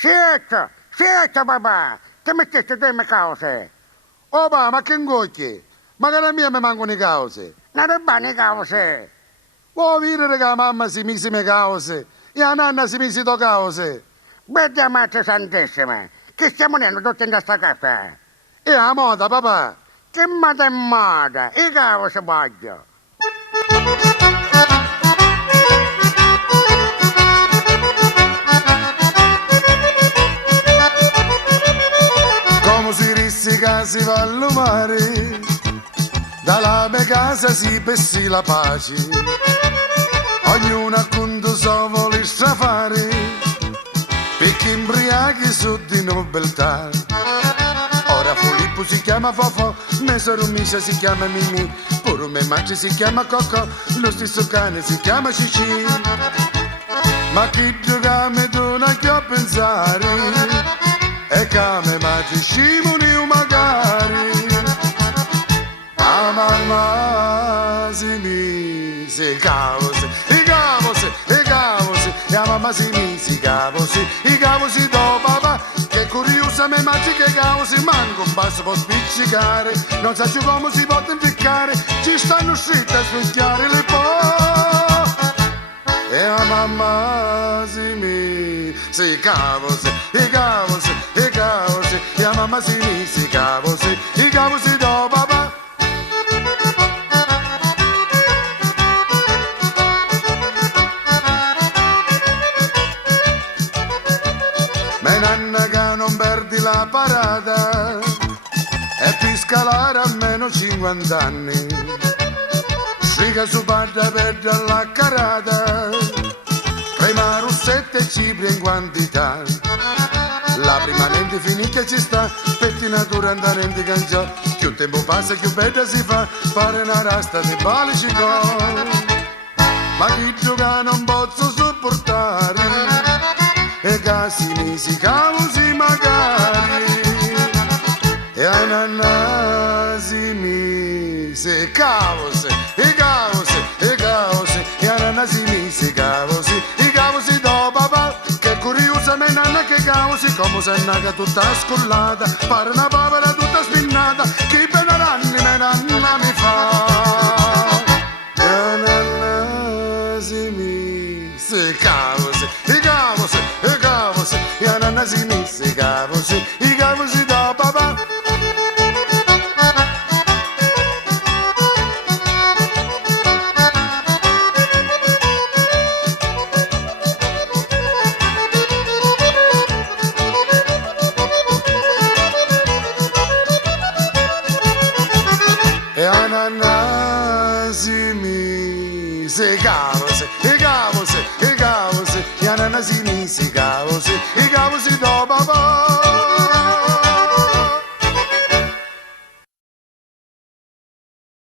Certo, papà, che mi chiesto due mie cose. Oh, pa, ma che ingocchi? Ma che la mia mi mancano le cause. Non roba le cose. Vuoi vedere che la mamma si mise le cause e la nanna si mise le cause? Vedi, Madre Santissima, che stiamo venendo tutti in questa casa. E la moda, papà. Che moda è moda, i cose voglio. Come si risica si va al mare, dalla mia casa si pessi la pace. Ognuno a conto so vuole strafare, perché imbriachi su di nobiltà. Ora Filippo si chiama Fofo, mia sorella Misha si chiama Mimì, pure mia madre si chiama Cocco, lo stesso cane si chiama Cicì. Ma chi giocame tu non può pensare, e come madre scimoni magari. A mamma si mise cavose, i cavose, e a mamma si mise i cavose do papà, che curiosa me mangi che cavose, manco un passo può spiccicare, non sa più come si può impiccare, ci stanno scritte a succhiare le po'. E a mamma si mise i cavose, e a mamma si mise i cavose do papà. Me nanna che non perdi la parata e per scalare almeno 50 anni, striga su parta per la carata, crema rossetta e cipria in quantità. La prima lente finita ci sta, pettinatura andare in cangiò, più tempo passa più bella si fa, fare una rasta di balicico. Ma chi gioca non posso sopportare, e casi misi cavoli magari, e a nanna si mise cavose, e a nanna si mise i cavoli do papà, che curiosa me nanna che cavoli, come se naga tutta scollata, pare una povera tutta spinnata, che beneranni me nanna mi fa. E a nanna si mise cavoli, e a nanna si mise i cavoli do papà. E a nanna si mise i cavoli, e a nanna si mise i cavoli.